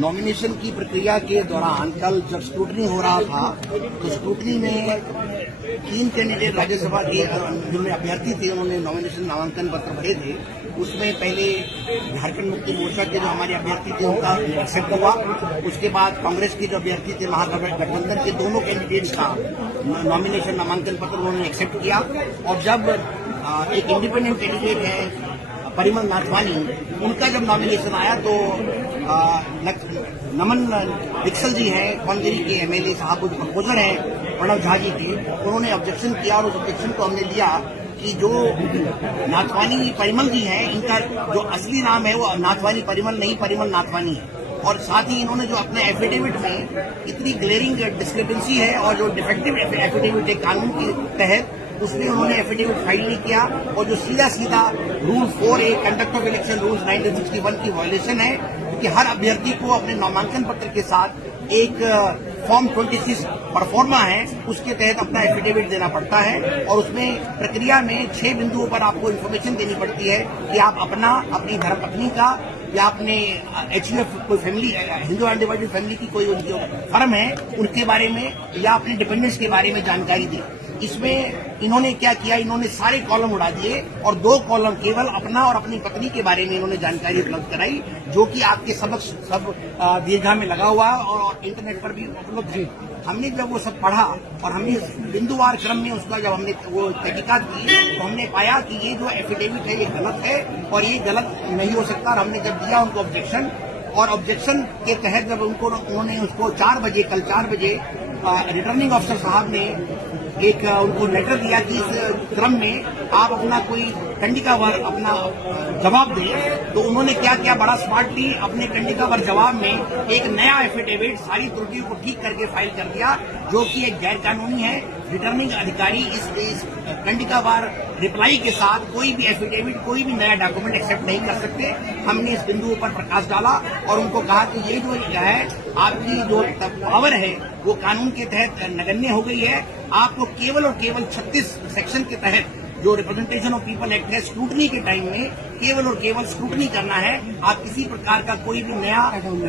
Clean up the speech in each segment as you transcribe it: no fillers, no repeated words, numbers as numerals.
Nomination की प्रक्रिया के दौरान कल जब स्क्रूटनी हो रहा था तो स्क्रूटनी में 3 कैंडिडेट राज्यसभा के जिन्होंने अभ्यर्थी थे उन्होंने नॉमिनेशन नामांकन पत्र भरे थे। उसमें पहले झारखंड मुक्ति मोर्चा के जो हमारे अभ्यर्थी थे उनका एक्सेप्ट हुआ। उसके बाद कांग्रेस के जो अभ्यर्थी थे महागठबंधन के दोनों कैंडिडेट्स का नॉमिनेशन नामांकन पत्र उन्होंने एक्सेप्ट किया। और जब एक इंडिपेंडेंट कैंडिडेट है परिमल नाथवानी, उनका जब नॉमिनेशन आया तो नमन विक्सल जी हैं कौनगिरी के एमएलए साहब, जो कंपोजर हैं प्रणव झा जी के, उन्होंने ऑब्जेक्शन किया और उस ऑब्जेक्शन को हमने लिया कि जो नाथवानी परिमल जी हैं इनका जो असली नाम है वो नाथवानी परिमल नहीं, परिमल नाथवानी है। और साथ ही इन्होंने जो अपने एफिडेविट में इतनी ग्लेरिंग डिस्क्रिपेंसी है और जो डिफेक्टिव एफिडेविट है कानून के तहत, उसमें उन्होंने एफिडेविट फाइल नहीं किया और जो सीधा rule 4A conduct of election rules 1961 की वायलेशन है कि हर अभ्यर्थी को अपने नामांकन पत्र के साथ एक फॉर्म 26 परफॉर्मा है, उसके तहत अपना एफिडेविट देना पड़ता है। और उसमें प्रक्रिया में 6 बिंदुओं पर आपको इन्फॉर्मेशन देनी पड़ती है कि आप अपना, अपनी धर्मपत्नी का या अपने HUF कोई फैमिली, हिंदू अनडिवाइडेड फैमिली की कोई उनकी फर्म है उनके बारे में या अपने डिपेंडेंट्स के बारे में जानकारी दी। इसमें इन्होंने क्या किया, इन्होंने सारे कॉलम उड़ा दिए और 2 कॉलम केवल अपना और अपनी पत्नी के बारे में इन्होंने जानकारी उपलब्ध कराई, जो कि आपके सब दीर्घा में लगा हुआ और इंटरनेट पर भी उपलब्ध है। हमने जब वो सब पढ़ा और हमने बिंदुवार क्रम में उसका जब हमने वो तहकीकात की तो हमने पाया कि ये जो एफिडेविट है ये गलत है और ये गलत नहीं हो सकता। और हमने जब दिया उनको ऑब्जेक्शन, और ऑब्जेक्शन के तहत जब उन्होंने उसको 4 बजे कल 4 बजे रिटर्निंग ऑफिसर साहब ने एक उनको लेटर दिया कि इस क्रम में आप अपना कोई कंडिकावार अपना जवाब दें, तो उन्होंने क्या किया, बड़ा स्मार्टली अपने कंडिकावार जवाब में एक नया एफिडेविट सारी त्रुटियों को ठीक करके फाइल कर दिया, जो कि एक गैर कानूनी है। रिटर्निंग अधिकारी इस कंडिकावार रिप्लाई के साथ कोई भी एफिडेविट, कोई भी नया डॉक्यूमेंट एक्सेप्ट नहीं कर सकते। हमने इस बिंदु पर प्रकाश डाला और उनको कहा कि ये जो है आपकी जो पावर है वो कानून के तहत नगण्य हो गई है। आपको केवल और केवल 36 सेक्शन के तहत जो रिप्रेजेंटेशन ऑफ पीपल एक्ट है, स्क्रूटनी के टाइम में केवल और केवल स्क्रूटनी करना है, आप किसी प्रकार का कोई भी नया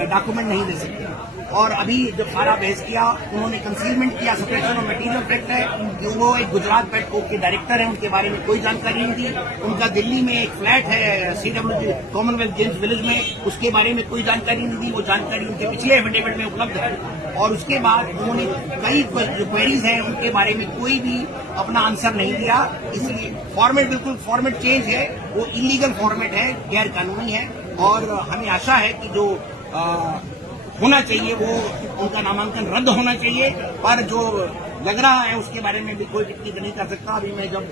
डॉक्यूमेंट नहीं दे सकते। और अभी जब सारा बहस किया उन्होंने कंसीलमेंट किया, सप्रेशन ऑफ मटेरियल फैक्ट है कि वो एक गुजरात पेट कोर्ट के डायरेक्टर हैं, उनके बारे में कोई जानकारी नहीं दी। उनका दिल्ली में एक फ्लैट है CW कॉमनवेल्थ गेम्स विलेज में, उसके बारे में कोई जानकारी नहीं दी। वो जानकारी उनके पिछले एफिडेविट में उपलब्ध है। और उसके बाद उन्होंने कई जो क्वेरीज हैं उनके बारे में कोई भी अपना आंसर नहीं दिया। इसलिए फॉर्मेट बिल्कुल फॉर्मेट चेंज है, वो इलीगल फॉर्मेट है, गैर कानूनी है। और हमें आशा है कि जो होना चाहिए वो उनका नामांकन रद्द होना चाहिए, पर जो लग रहा है उसके बारे में भी कोई टिप्पणी नहीं कर सकता। अभी मैं जब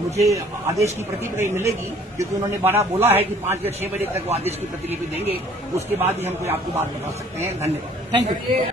मुझे आदेश की प्रतिलिपि मिलेगी, क्योंकि उन्होंने 12 बोला है कि 5 या 6 बजे तक वो आदेश की प्रतिलिपि देंगे, उसके बाद ही हम कोई आपको बात बता सकते हैं। धन्यवाद, थैंक यू।